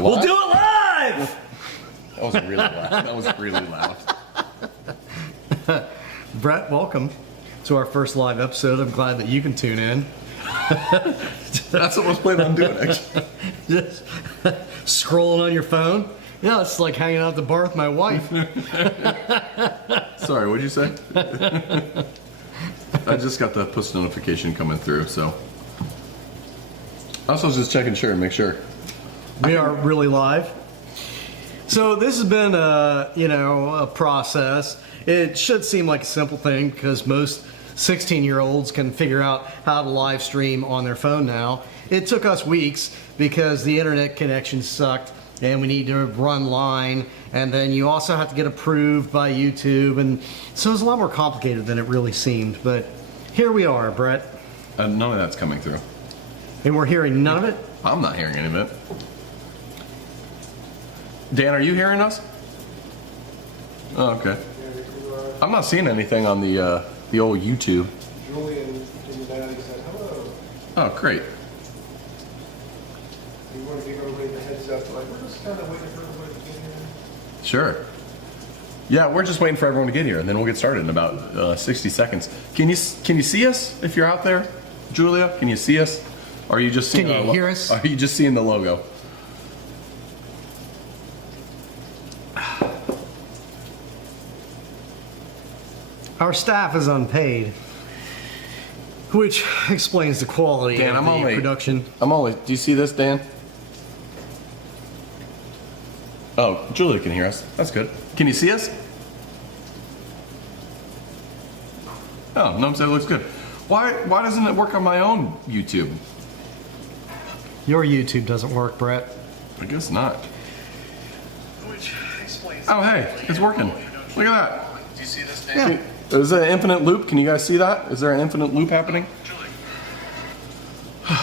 We'll do it live! That was really loud. That was really loud. Brett, welcome to our first live episode. I'm glad that you can tune in. That's what I was planning on doing, actually. Just scrolling on your phone. Yeah, it's like hanging out at the bar with my wife. Sorry, what'd you say? I just got the push notification coming through, so. Also, just checking sure and make sure. We are really live. So this has been a process. It should seem like a simple thing because most 16-year-olds can figure out how to live stream on their phone now. It took us weeks because the internet connection sucked and we need to run line, and then you also have to get approved by YouTube, and so it's a lot more complicated than it really seemed. But here we are, Brett. None of that's coming through. And we're hearing none of it? I'm not hearing any of it. Dan, are you hearing us? Oh, okay. I'm not seeing anything on the old YouTube. Julian in the valley said hello. Oh, great. You want to give everybody the heads up, like we're just kind of waiting for everybody to get here. Sure. Yeah, we're just waiting for everyone to get here, and then we'll get started in about 60 seconds. Can you see us if you're out there, Julia? Can you see us? Or are you just seeing? Can you hear us? Are you just seeing the logo? Our staff is unpaid, which explains the quality Dan, of the production. Do you see this, Dan? Oh, Julia can hear us. That's good. Can you see us? Oh, Gnome said it looks good. Why doesn't it work on my own YouTube? Your YouTube doesn't work, Brett. I guess not. Which explains. Oh, hey, it's working. Look at that. Do you see this, Dan? Yeah. Is there an infinite loop? Can you guys see that? Is there an infinite loop happening?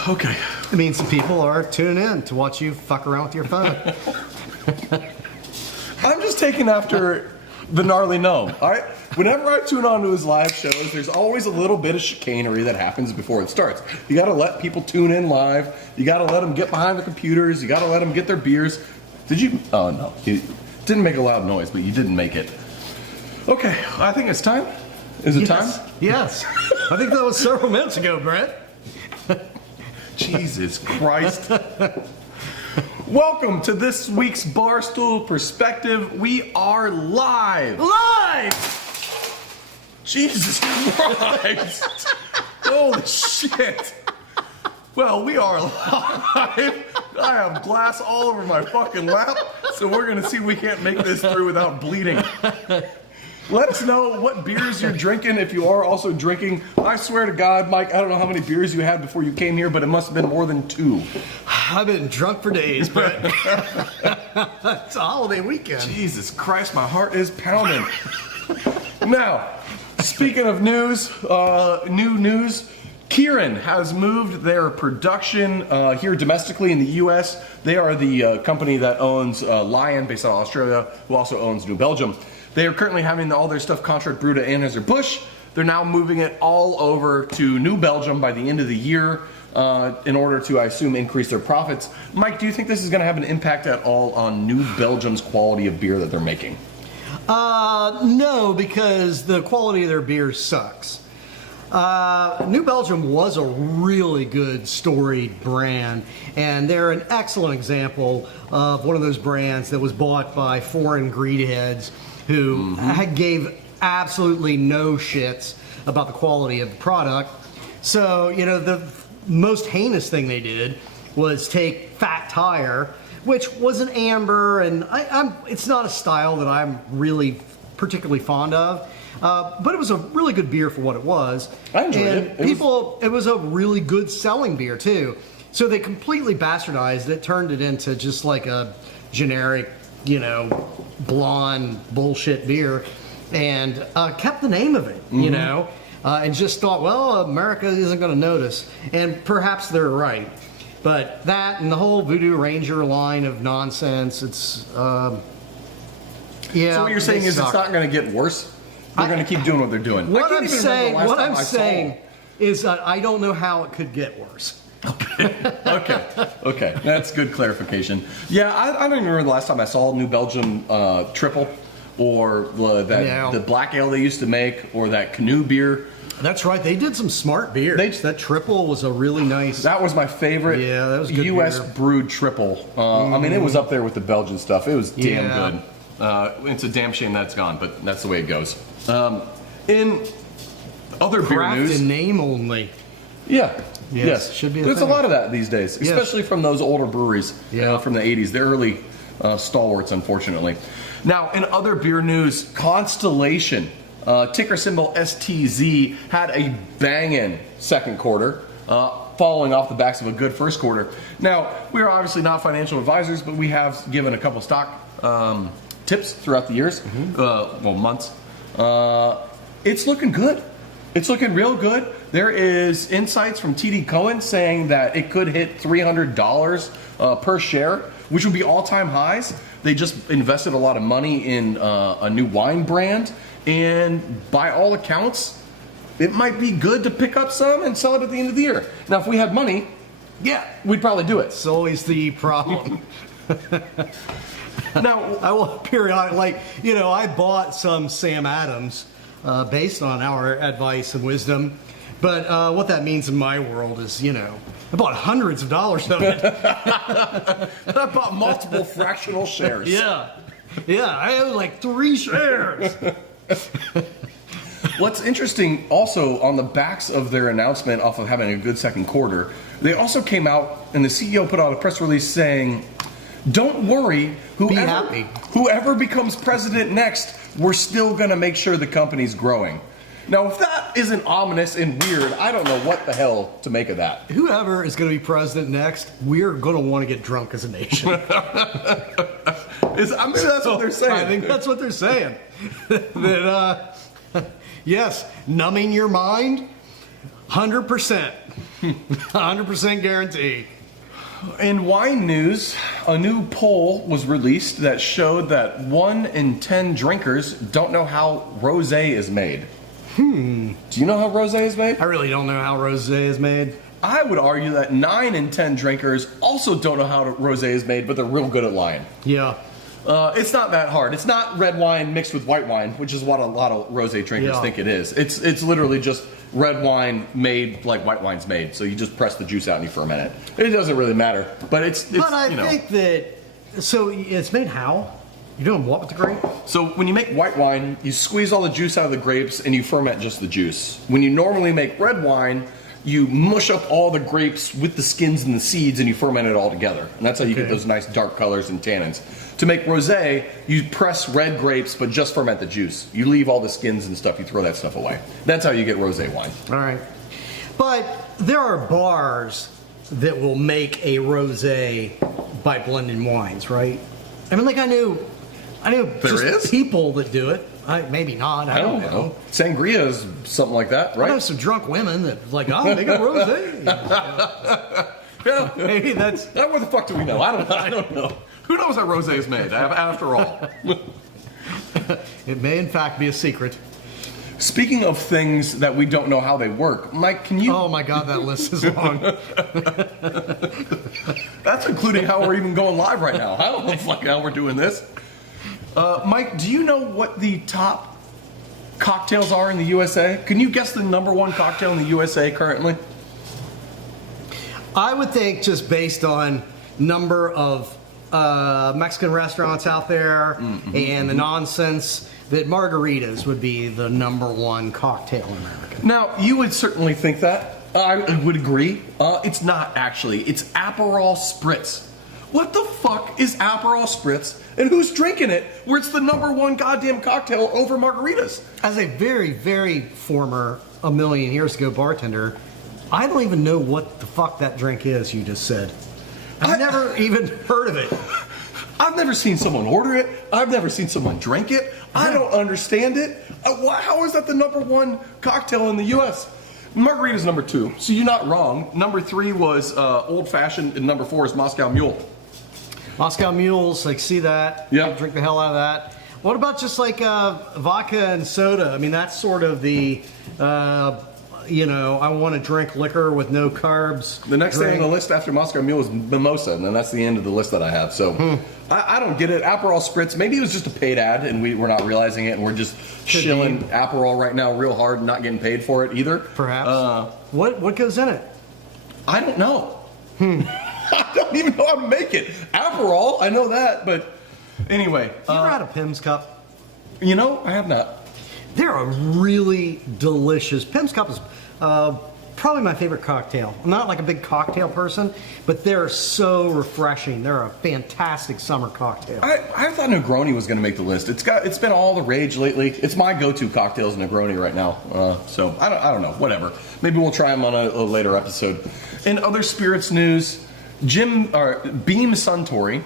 Okay. It means some people are tuning in to watch you fuck around with your phone. I'm just taking after the gnarly gnome. All right. Whenever I tune on to his live shows, there's always a little bit of chicanery that happens before it starts. You got to let people tune in live. You got to let them get behind the computers. You got to let them get their beers. Did you? Oh no, you didn't make a loud noise, but you didn't make it. Okay, I think it's time. Is it time? Yes. I think that was several minutes ago, Brett. Jesus Christ. Welcome to this week's Barstool Perspective. We are live. Live! Jesus Christ. Holy shit. Well, we are live. I have glass all over my fucking lap, so we're going to see if we can't make this through without bleeding. Let us know what beers you're drinking if you are also drinking. I swear to God, Mike, I don't know how many beers you had before you came here, but it must have been more than 2. I've been drunk for days, but it's a holiday weekend. Jesus Christ, my heart is pounding. Now, speaking of news, new news, Kieran has moved their production here domestically in the U.S. They are the company that owns Lion, based out of Australia, who also owns New Belgium. They are currently having all their stuff contract brewed at Anheuser-Busch. They're now moving it all over to New Belgium by the end of the year in order to, I assume, increase their profits. Mike, do you think this is going to have an impact at all on New Belgium's quality of beer that they're making? No, because the quality of their beer sucks. New Belgium was a really good storied brand, and they're an excellent example of one of those brands that was bought by foreign greed heads who gave absolutely no shits about the quality of the product. So, the most heinous thing they did was take Fat Tire, which was an amber, and it's not a style that I'm really particularly fond of. But it was a really good beer for what it was. I enjoyed it. It was a really good selling beer too. So they completely bastardized it, turned it into just like a generic, blonde bullshit beer, and kept the name of it, and just thought, well, America isn't going to notice. And perhaps they're right. But that and the whole Voodoo Ranger line of nonsense, it's, yeah. So what you're saying is it's not going to get worse? They're going to keep doing what they're doing. What I'm saying is that I don't know how it could get worse. Okay, that's good clarification. Yeah, I don't even remember the last time I saw New Belgium triple, or the black ale they used to make, or that canoe beer. That's right. They did some smart beers. That triple was a really nice. That was my favorite. Yeah, that was good U.S. beer. brewed triple. I mean, it was up there with the Belgian stuff. It was damn Yeah. good. It's a damn shame that it's gone, but that's the way it goes. In other beer Craft news, in name only. yeah, Yes, should be a There's thing. a lot of that these days, Yes. especially from those older breweries from the 80s. The early stalwarts, unfortunately. Now, in other beer news, Constellation, ticker symbol STZ, had a bangin' second quarter, following off the backs of a good first quarter. Now, we are obviously not financial advisors, but we have given a couple stock tips throughout the years, months. It's looking good. It's looking real good. There is insights from TD Cohen saying that it could hit $300 per share, which would be all-time highs. They just invested a lot of money in a new wine brand, and by all accounts, it might be good to pick up some and sell it at the end of the year. Now, if we had money, we'd probably do it. It's always the problem. Now, I will periodically, I bought some Sam Adams based on our advice and wisdom. But what that means in my world is, I bought hundreds of dollars of it. I bought multiple fractional shares. Yeah, I have like 3 shares. What's interesting also, on the backs of their announcement off of having a good second quarter, they also came out and the CEO put out a press release saying, don't worry, happy. whoever becomes president next, we're still going to make sure the company's growing. Now, if that isn't ominous and weird, I don't know what the hell to make of that. Whoever is going to be president next, we're going to want to get drunk as a nation. That's what they're saying. I think that's what they're saying. That, yes, numbing your mind, 100%. 100% guarantee. In wine news, a new poll was released that showed that 1 in 10 drinkers don't know how rosé is made. Do you know how rosé is made? I really don't know how rosé is made. I would argue that 9 in 10 drinkers also don't know how rosé is made, but they're real good at lying. Yeah. It's not that hard. It's not red wine mixed with white wine, which is what a lot of rosé drinkers think it is. It's literally just red wine made like white wine's made. So you just press the juice out and you ferment it. It doesn't really matter. But it's But I think that, so it's made how? You're doing what with the grape? So when you make white wine, you squeeze all the juice out of the grapes and you ferment just the juice. When you normally make red wine, you mush up all the grapes with the skins and the seeds and you ferment it all together. And that's how you get those nice dark colors and tannins. To make rosé, you press red grapes but just ferment the juice. You leave all the skins and stuff, you throw that stuff away. That's how you get rosé wine. All right. But there are bars that will make a rosé by blending wines, right? I mean, like I knew There is? people that do it. Maybe not. I don't know. Sangria is something like that, I right? know some drunk women that like, oh, make a rosé. Yeah. Maybe that's. What the fuck do we know? I don't know. Who knows how rosé is made, after all? It may in fact be a secret. Speaking of things that we don't know how they work, Mike, can you... Oh my God, that list is long. That's including how we're even going live right now. I don't know fucking how we're doing this. Mike, do you know what the top cocktails are in the USA? Can you guess the #1 cocktail in the USA currently? I would think just based on number of Mexican restaurants out there and the nonsense that margaritas would be the #1 cocktail in America. Now, you would certainly think that. I would agree. It's not actually. It's Aperol Spritz. What the fuck is Aperol Spritz? And who's drinking it where it's the #1 goddamn cocktail over margaritas? As a very, very former, a million years ago bartender, I don't even know what the fuck that drink is you just said. I've never even heard of it. I've never seen someone order it. I've never seen someone drink it. I don't understand it. How is that the #1 cocktail in the U.S.? Margarita's #2, so you're not wrong. #3 was Old Fashioned, and #4 is Moscow Mule. Moscow Mules, like see that. Yeah. I'll drink the hell out of that. What about just like vodka and soda? I mean, that's sort of the, I want to drink liquor with no carbs. The next thing on the list after Moscow Mule is mimosa, and then that's the end of the list that I have. So I don't get it. Aperol Spritz, maybe it was just a paid ad, and we're not realizing it, and we're just shilling Aperol right now real hard and not getting paid for it either. Perhaps. What goes in it? I don't know. I don't even know how to make it. Aperol, I know that, but anyway. You ever had a Pim's Cup? I have not. They're a really delicious. Pim's Cup is probably my favorite cocktail. I'm not like a big cocktail person, but they're so refreshing. They're a fantastic summer cocktail. I thought Negroni was going to make the list. It's been all the rage lately. It's my go-to cocktail is Negroni right now. So I don't know. Whatever. Maybe we'll try them on a later episode. In other spirits news, Beam Suntory,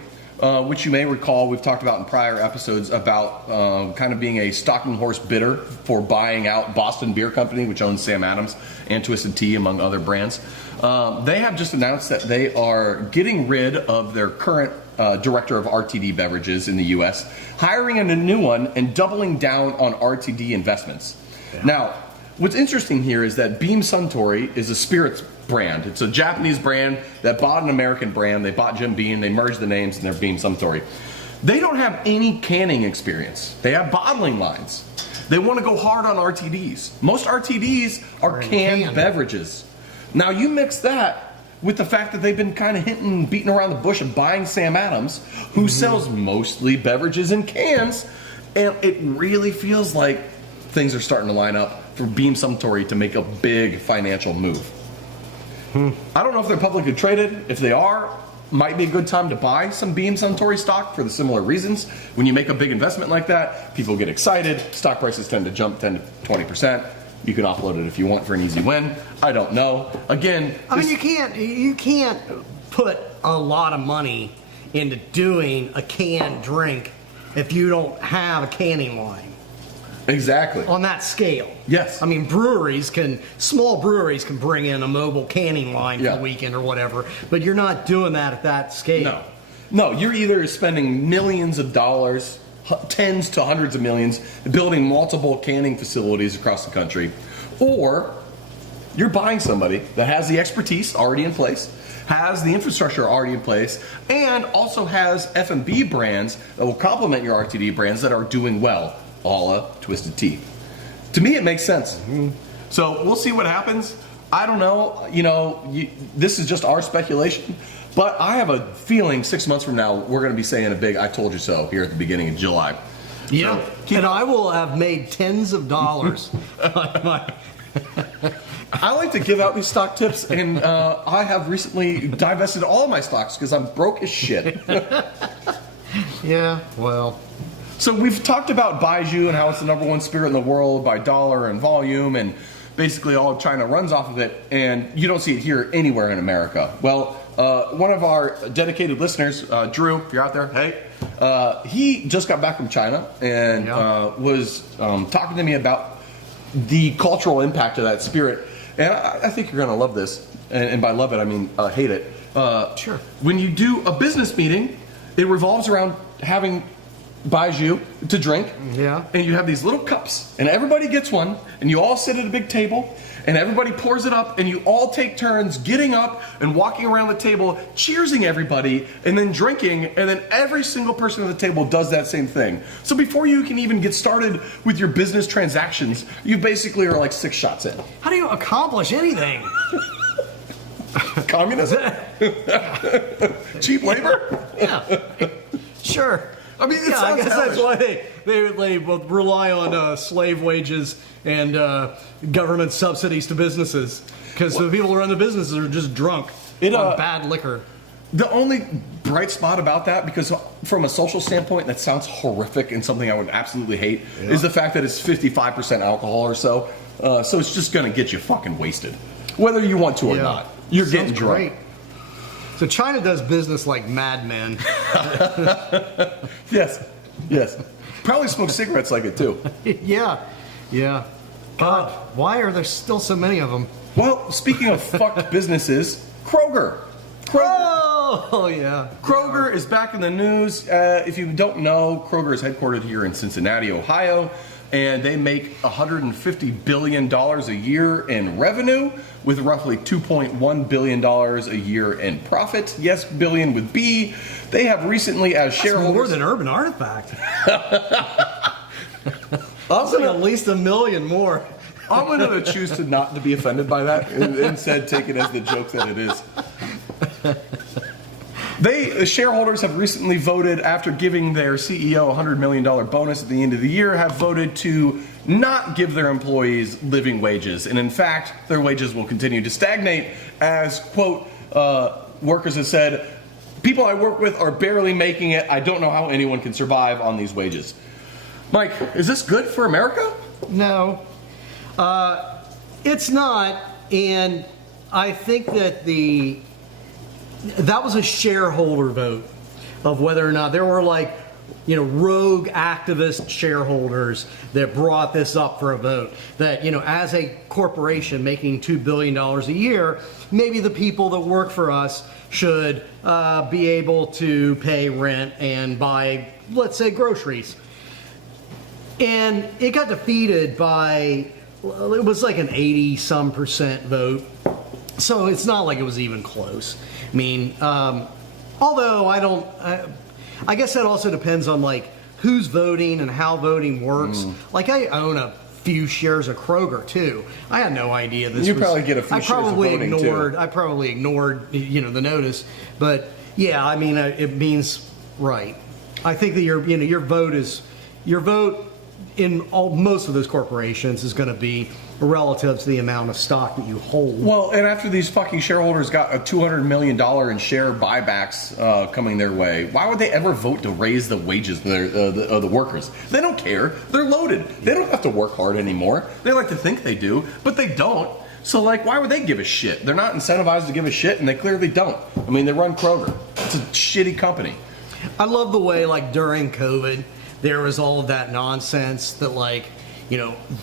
which you may recall we've talked about in prior episodes about kind of being a stalking horse bidder for buying out Boston Beer Company, which owns Sam Adams and Twisted Tea, among other brands. They have just announced that they are getting rid of their current director of RTD beverages in the U.S., hiring a new one, and doubling down on RTD investments. Yeah. Now, what's interesting here is that Beam Suntory is a spirits brand. It's a Japanese brand that bought an American brand. They bought Jim Beam. They merged the names, and they're Beam Suntory. They don't have any canning experience. They have bottling lines. They want to go hard on RTDs. Most RTDs are canned beverages. Now you mix that with the fact that they've been kind of beating around the bush of buying Sam Adams, who sells mostly beverages in cans, and it really feels like things are starting to line up for Beam Suntory to make a big financial move. I don't know if they're publicly traded. If they are, might be a good time to buy some Beam Suntory stock for the similar reasons. When you make a big investment like that, people get excited. Stock prices tend to jump 10 to 20%. You can offload it if you want for an easy win. I don't know. Again, I mean, you can't put a lot of money into doing a canned drink if you don't have a canning line. Exactly. On that scale. Yes. I mean, small breweries can bring in a mobile canning line for the weekend or whatever, but you're not doing that at that scale. No, you're either spending millions of dollars, tens to hundreds of millions, building multiple canning facilities across the country, or you're buying somebody that has the expertise already in place, has the infrastructure already in place, and also has F&B brands that will complement your RTD brands that are doing well. A la Twisted Tea. To me, it makes sense. So we'll see what happens. I don't know. This is just our speculation, but I have a feeling 6 months from now we're going to be saying a big "I told you so" here at the beginning of July. Yeah, and I will have made tens of dollars. I like to give out these stock tips, and I have recently divested all of my stocks because I'm broke as shit. Yeah, well. So we've talked about Baijiu and how it's the #1 spirit in the world by dollar and volume, and basically all of China runs off of it, and you don't see it here anywhere in America. Well, one of our dedicated listeners, Drew, if you're out there, hey, he just got back from China and was talking to me about the cultural impact of that spirit, and I think you're going to love this, and by love it, I mean hate it. Sure. When you do a business meeting, it revolves around having Baijiu to drink, and you have these little cups, and everybody gets one, and you all sit at a big table, and everybody pours it up, and you all take turns getting up and walking around the table, cheersing everybody, and then drinking, and then every single person at the table does that same thing. So before you can even get started with your business transactions, you basically are like 6 shots in. How do you accomplish anything? Communism? Cheap labor? Yeah, sure. I mean, I guess that's why they rely on slave wages and government subsidies to businesses, because the people who run the businesses are just drunk on bad liquor. The only bright spot about that, because from a social standpoint, that sounds horrific and something I would absolutely hate, is the fact that it's 55% alcohol or so. So it's just going to get you fucking wasted, whether you want to or not. You're getting drunk. Great. So China does business like madmen. Yes. Probably smoke cigarettes like it too. Yeah. God, why are there still so many of them? Well, speaking of fucked businesses, Kroger. Oh, yeah. Kroger is back in the news. If you don't know, Kroger is headquartered here in Cincinnati, Ohio. and they make $150 billion a year in revenue with roughly $2.1 billion a year in profit. Yes, billion with B. They have recently, as That's shareholders... more than Urban Artifact. I'll say at least $1 million more. I'm going to choose to not to be offended by that and instead take it as the joke that it is. The shareholders have recently voted, after giving their CEO a $100 million bonus at the end of the year, have voted to not give their employees living wages. And in fact, their wages will continue to stagnate as, quote, workers have said, people I work with are barely making it. I don't know how anyone can survive on these wages. Mike, is this good for America? No, it's not. And I think that that was a shareholder vote of whether or not there were rogue activist shareholders that brought this up for a vote. That, as a corporation making $2 billion a year, maybe the people that work for us should be able to pay rent and buy, let's say, groceries. And it got defeated by, it was like an 80-some% vote. So it's not like it was even close. I mean, although I guess that also depends on who's voting and how voting works. I own a few shares of Kroger too. I had no idea this. You probably get a few shares of voting too. I probably ignored the notice, but yeah, I mean it means right. I think that your vote in most of those corporations is going to be relative to the amount of stock that you hold. Well, and after these fucking shareholders got a $200 million in share buybacks coming their way, why would they ever vote to raise the wages of the workers? They don't care. They're loaded. They don't have to work hard anymore. They like to think they do, but they don't. So, why would they give a shit? They're not incentivized to give a shit, and they clearly don't. I mean, they run Kroger. It's a shitty company. I love the way, during COVID, there was all of that nonsense that,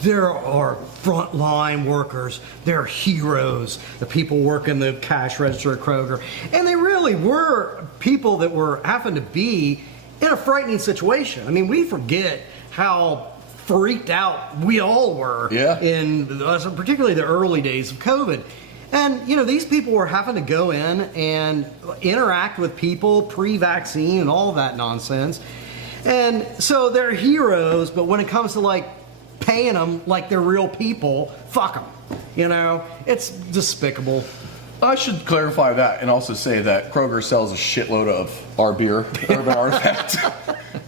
there are frontline workers, they're heroes, the people working the cash register at Kroger. And they really were people that were having to be in a frightening situation. I mean, we forget how freaked out we all were in particularly the early days of COVID. And, these people were having to go in and interact with people pre-vaccine and all that nonsense. And so they're heroes, but when it comes to paying them like they're real people, fuck them. It's despicable. I should clarify that and also say that Kroger sells a shitload of our beer, Urban Artifact.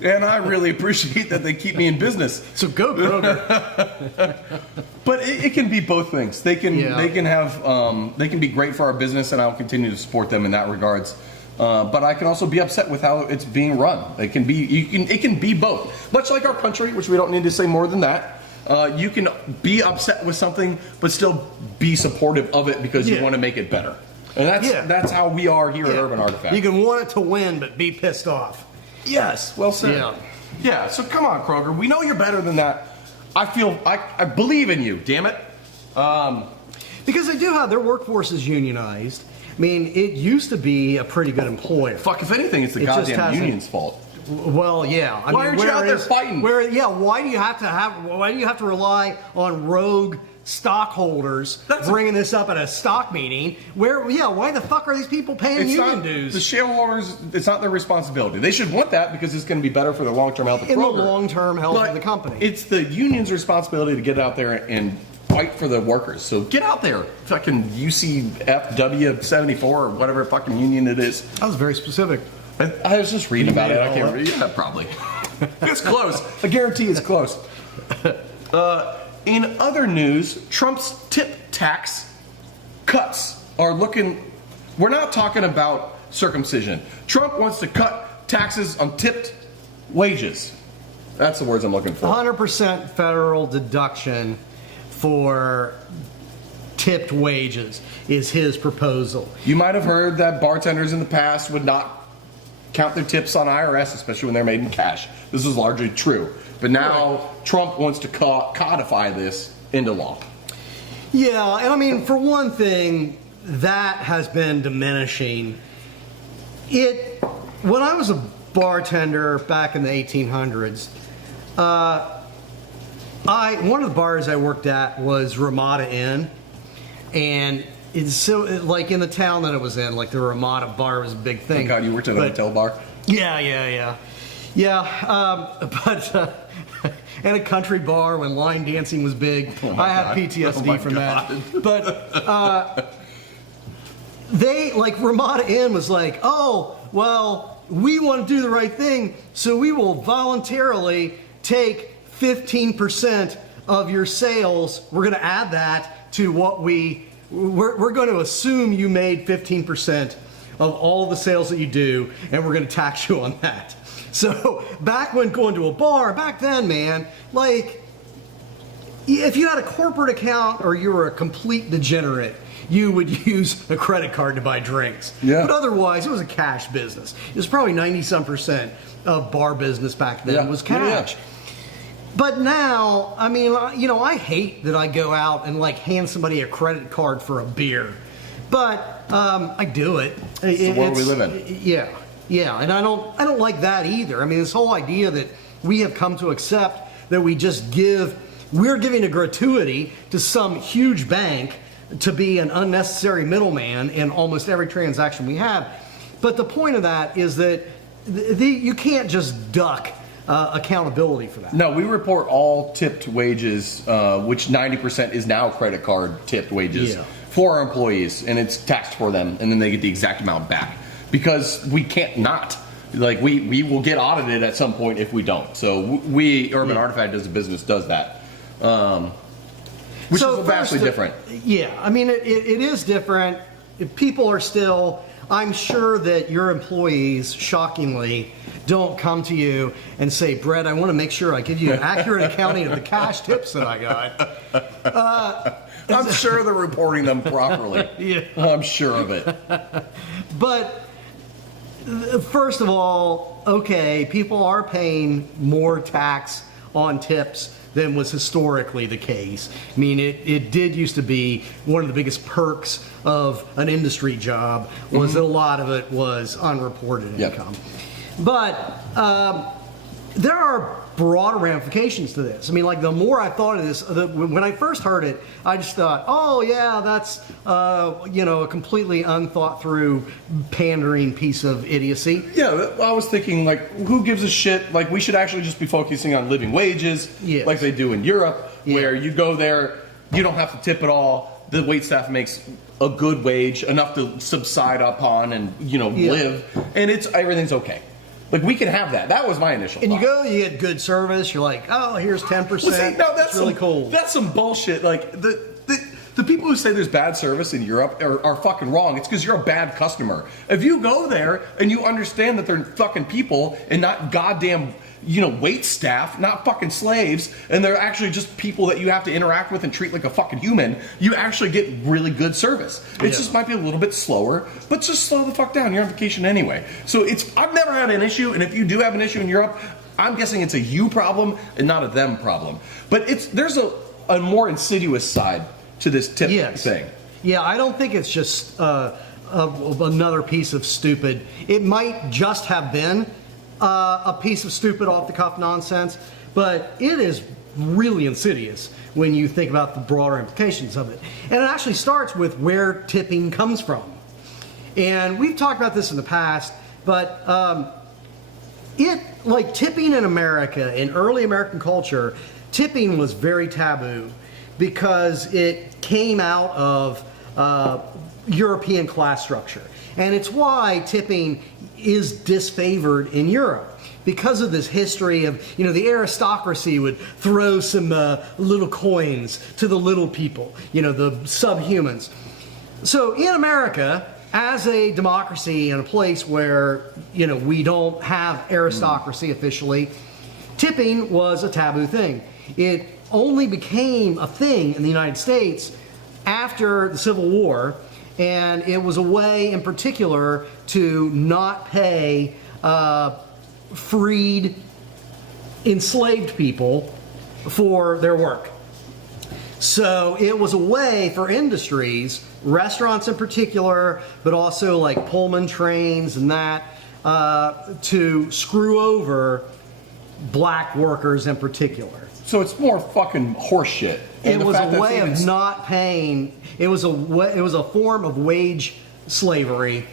And I really appreciate that they keep me in business. So go Kroger. But it can be both things. They can be great for our business, and I'll continue to support them in that regards. But I can also be upset with how it's being run. It can be both. Much like our country, which we don't need to say more than that. You can be upset with something, but still be supportive of it because you want to make it better. And that's how we are here at Urban Artifact. You can want it to win, but be pissed off. Yes, well said. Yeah, so come on, Kroger. We know you're better than that. I believe in you, damn it. Because they do have their workforce is unionized. I mean, it used to be a pretty good employer. Fuck, if anything, it's the goddamn union's fault. Well, yeah. Why aren't you out there fighting? Why do you have to rely on rogue stockholders bringing this up at a stock meeting? Why the fuck are these people paying union dues? The shareholders, it's not their responsibility. They should want that because it's going to be better for the long-term health of Kroger. In the long-term health of the company. It's the union's responsibility to get out there and fight for the workers. So get out there. Fucking UCFW 74 or whatever fucking union it is. That was very specific. I was just reading about it. I can't remember. Yeah, probably. It's close. I guarantee it's close. In other news, Trump's tip tax cuts are looking... We're not talking about circumcision. Trump wants to cut taxes on tipped wages. That's the words I'm looking for. 100% federal deduction for tipped wages is his proposal. You might have heard that bartenders in the past would not count their tips on IRS, especially when they're made in cash. This is largely true. But now Trump wants to codify this into law. Yeah, and I mean, for one thing, that has been diminishing. When I was a bartender back in the 1800s, One of the bars I worked at was Ramada Inn, and it's so like in the town that it was in, like the Ramada bar was a big thing. Oh God, you worked at a hotel bar? Yeah. And a country bar when line dancing was big. I have PTSD from that. But they, like Ramada Inn was like, oh, well, we want to do the right thing, so we will voluntarily take 15% of your sales. We're going to add that to what we're going to assume you made 15% of all the sales that you do, and we're going to tax you on that. So back when going to a bar, back then, man, like if you had a corporate account or you were a complete degenerate, you would use a credit card to buy drinks. Yeah. But otherwise, it was a cash business. It was probably 90-some% of bar business back then was cash. Yeah. But now, I mean, you know, I hate that I go out and like hand somebody a credit card for a beer, but I do it. It's the world we live in. Yeah, and I don't like that either. I mean, this whole idea that we have come to accept that we're giving a gratuity to some huge bank to be an unnecessary middleman in almost every transaction we have. But the point of that is that you can't just duck accountability for that. No, we report all tipped wages, which 90% is now credit card tipped wages for our employees, and it's taxed for them, and then they get the exact amount back. Because we can't not. Like, we will get audited at some point if we don't. So Urban Artifact as a business does that. Which is vastly different. Yeah, I mean, it is different. If people are still, I'm sure that your employees, shockingly, don't come to you and say, Brett, I want to make sure I give you an accurate accounting of the cash tips that I got. I'm sure they're reporting them properly. Yeah. I'm sure of it. But first of all, okay, people are paying more tax on tips than was historically the case. I mean, it did used to be one of the biggest perks of an industry job was that a lot of it was unreported income. But there are broader ramifications to this. I mean, like the more I thought of this, when I first heard it, I just thought, oh yeah, that's a completely unthought through pandering piece of idiocy. Yeah, I was thinking, like, who gives a shit? Like, we should actually just be focusing on living wages, like they do in Europe, where you go there, you don't have to tip at all. The wait staff makes a good wage, enough to subside upon and live, and everything's okay. Like, we can have that. That was my initial And thought. you go, you get good service. You're like, oh, here's 10%. Well, see, no, that's really cool. That's some bullshit. Like, the people who say there's bad service in Europe are fucking wrong. It's because you're a bad customer. If you go there and you understand that they're fucking people and not goddamn, wait staff, not fucking slaves, and they're actually just people that you have to interact with and treat like a fucking human, you actually get really good service. It just might be a little bit slower, but just slow the fuck down. You're on vacation anyway. So I've never had an issue, and if you do have an issue in Europe, I'm guessing it's a you problem and not a them problem. But there's a more insidious side to this tip thing. Yeah, I don't think it's just another piece of stupid. It might just have been a piece of stupid off-the-cuff nonsense, but it is really insidious when you think about the broader implications of it. And it actually starts with where tipping comes from. And we've talked about this in the past, but tipping in America, in early American culture, tipping was very taboo because it came out of European class structure. And it's why tipping is disfavored in Europe. Because of this history of, the aristocracy would throw some little coins to the little people, the subhumans. So in America, as a democracy and a place where, we don't have aristocracy officially, tipping was a taboo thing. It only became a thing in the United States after the Civil War, and it was a way in particular to not pay freed, enslaved people for their work. So it was a way for industries, restaurants in particular, but also like Pullman trains and that, to screw over black workers in particular. So it's more fucking horseshit. It was a way of not paying. It was a form of wage slavery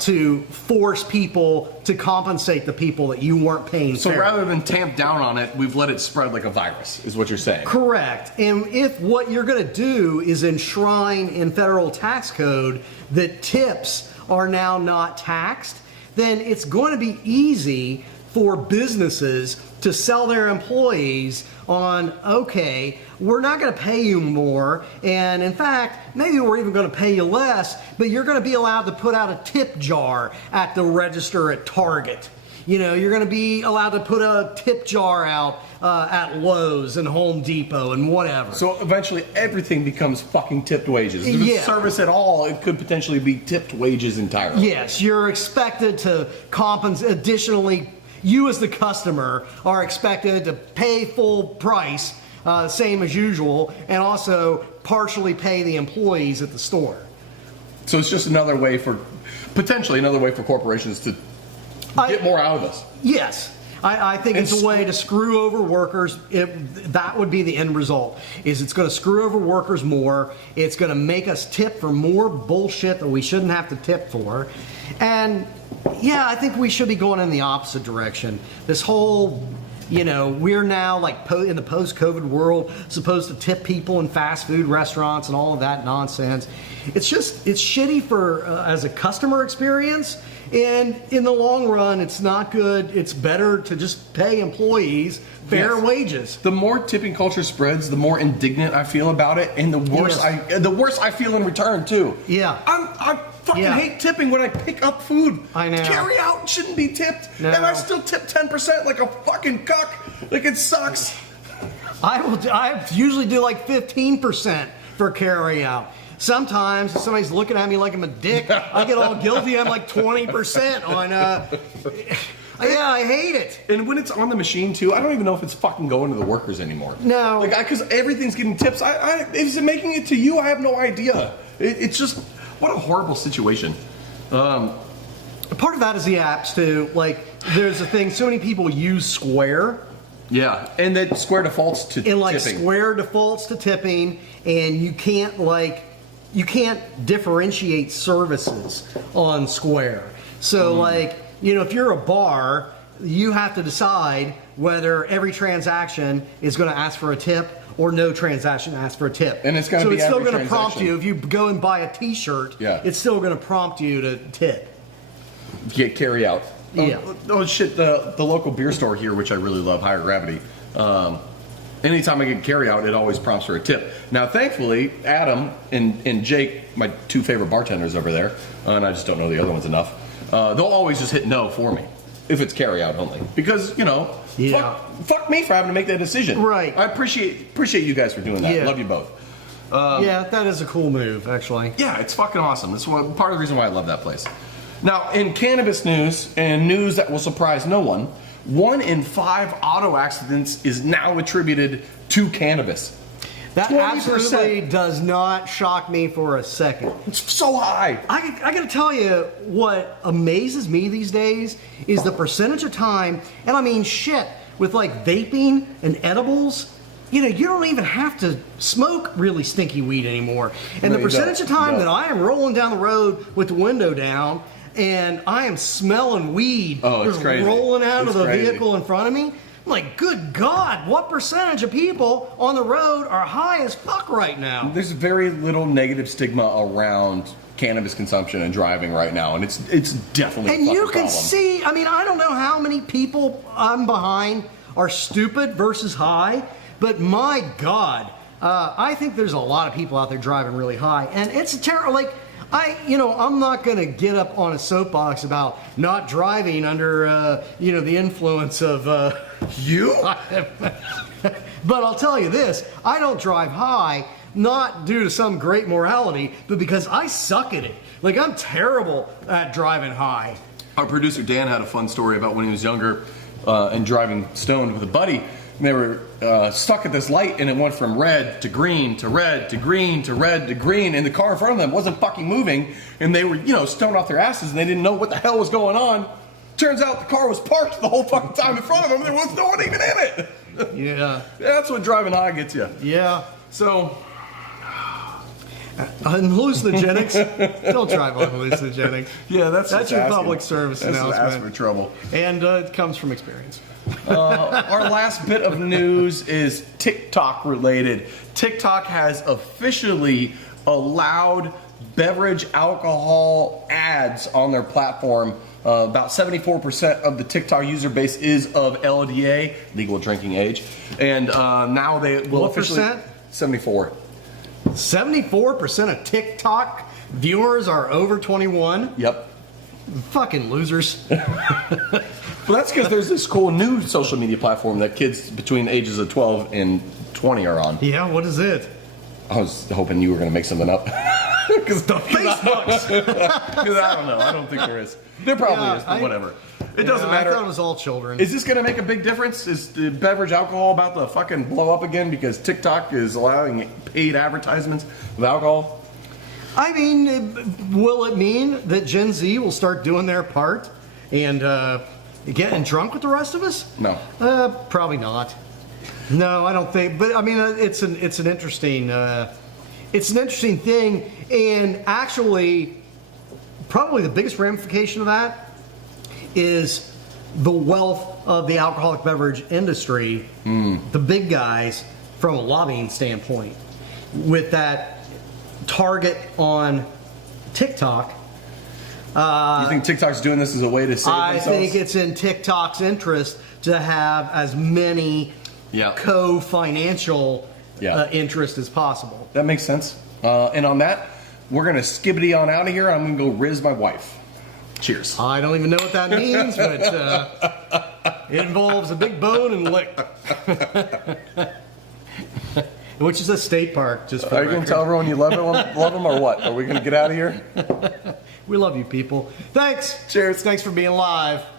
to force people to compensate the people that you weren't paying. So fairly. rather than tamp down on it, we've let it spread like a virus, is what you're saying. Correct. And if what you're going to do is enshrine in federal tax code that tips are now not taxed, then it's going to be easy for businesses to sell their employees on, okay, we're not going to pay you more, and in fact, maybe we're even going to pay you less, but you're going to be allowed to put out a tip jar at the register at Target. You know, you're going to be allowed to put a tip jar out at Lowe's and Home Depot and whatever. So eventually everything becomes fucking tipped wages. If Yeah. it's service at all, it could potentially be tipped wages entirely. Yes, you're expected to compensate. Additionally, you as the customer are expected to pay full price, same as usual, and also partially pay the employees at the store. So it's just another way for, potentially another way for corporations to get more out of us. Yes. I think it's a way to screw over workers. That would be the end result. Is it's going to screw over workers more. It's going to make us tip for more bullshit that we shouldn't have to tip for. And yeah, I think we should be going in the opposite direction. This whole, you know, we're now like in the post-COVID world supposed to tip people in fast food restaurants and all of that nonsense. It's shitty for as a customer experience. And in the long run, it's not good. It's better to just pay employees fair wages. The more tipping culture spreads, the more indignant I feel about it, and the worse I feel in return too. Yeah. I fucking hate tipping when I pick up food. I know. Carry out shouldn't be tipped, No. and I still tip 10% like a fucking cuck. Like it sucks. I usually do like 15% for carry out. Sometimes if somebody's looking at me like I'm a dick, I get all guilty. I'm like 20% on. Yeah, I hate it. And when it's on the machine too, I don't even know if it's fucking going to the workers anymore. No, like because everything's getting tips. Is it making it to you? I have no idea. It's just what a horrible situation. Part of that is the apps too. Like there's a thing. So many people use Square. Yeah, and that Square defaults to And like tipping. Square defaults to tipping, and you can't differentiate services on Square. So like, you know, if you're a bar, you have to decide whether every transaction is going to ask for a tip or no transaction asks for a tip. And it's going to be still every going to prompt transaction. you. If you go and buy a T-shirt, it's still going to prompt you to tip. Get carry out. Yeah. Oh shit! The local beer store here, which I really love, Higher Gravity. Anytime I get carry out, it always prompts for a tip. Now, thankfully, Adam and Jake, my two favorite bartenders over there, and I just don't know the other ones enough. They'll always just hit no for me if it's carry out only, because you know, fuck me for having to make that decision. Right. I appreciate you guys for doing that. Yeah. Love you both. Yeah, that is a cool move, actually. Yeah, it's fucking awesome. That's part of the reason why I love that place. Now, in cannabis news, and news that will surprise no one, 1 in 5 auto accidents is now attributed to cannabis. That 20%. absolutely does not shock me for a second. It's so high. I gotta tell you, what amazes me these days is the percentage of time, and I mean shit, with like vaping and edibles, you know, you don't even have to smoke really stinky weed anymore. And No, the you percentage don't. of time You don't. that I am rolling down the road with the window down and I am smelling weed It's just crazy. rolling out It's of the crazy. vehicle in front of me, I'm like, good God, what percentage of people on the road are high as fuck right now? There's very little negative stigma around cannabis consumption and driving right now, and it's definitely And a fucking you can problem. see, I mean, I don't know how many people I'm behind are stupid versus high, but my God, I think there's a lot of people out there driving really high, and it's terrible. Like, I'm not going to get up on a soapbox about not driving under, the influence of You? But I'll tell you this, I don't drive high, not due to some great morality, but because I suck at it. Like, I'm terrible at driving high. Our producer Dan had a fun story about when he was younger and driving stoned with a buddy. And they were stuck at this light, and it went from red to green to red to green to red to green, and the car in front of them wasn't fucking moving, and they were, stoned off their asses, and they didn't know what the hell was going on. Turns out the car was parked the whole fucking time in front of him. There was no one even in it. Yeah. That's what driving high gets you. Yeah. So, On hallucinogenics, don't drive on hallucinogenics. yeah, that's your asking. public service That's just announcement. asking for trouble. And it comes from experience. Our last bit of news is TikTok related. TikTok has officially allowed beverage alcohol ads on their platform. About 74% of the TikTok user base is of LDA, legal drinking age, and now they will What officially percent? 74. 74% of TikTok viewers are over 21. Yep. Fucking losers. Well, that's because there's this cool new social media platform that kids between the ages of 12 and 20 are on. Yeah, what is it? I was hoping you were going to make something up. Because Facebooks. I don't know. I don't think there is. There probably is, but whatever. It doesn't I matter. thought it was all children. Is this going to make a big difference? Is the beverage alcohol about to fucking blow up again because TikTok is allowing paid advertisements of alcohol? I mean, will it mean that Gen Z will start doing their part and getting drunk with the rest of us? No. Probably not. No, I don't think. But I mean, it's an interesting thing, and actually, probably the biggest ramification of that is the wealth of the alcoholic beverage industry, the big guys, from a lobbying standpoint, with that target on TikTok. You think TikTok's doing this as a way to save I themselves? think it's in TikTok's interest to have as many Yeah. co-financial Yeah. interest as possible. That makes sense. And on that, we're going to skibbity on out of here. I'm going to go riz my wife. Cheers. I don't even know what that means, but it involves a big bone and lick. Which is a state park, just for Are you going to tell everyone you love them or what? Are we going to get out of here? We love you, people. Thanks. Cheers. Thanks for being live.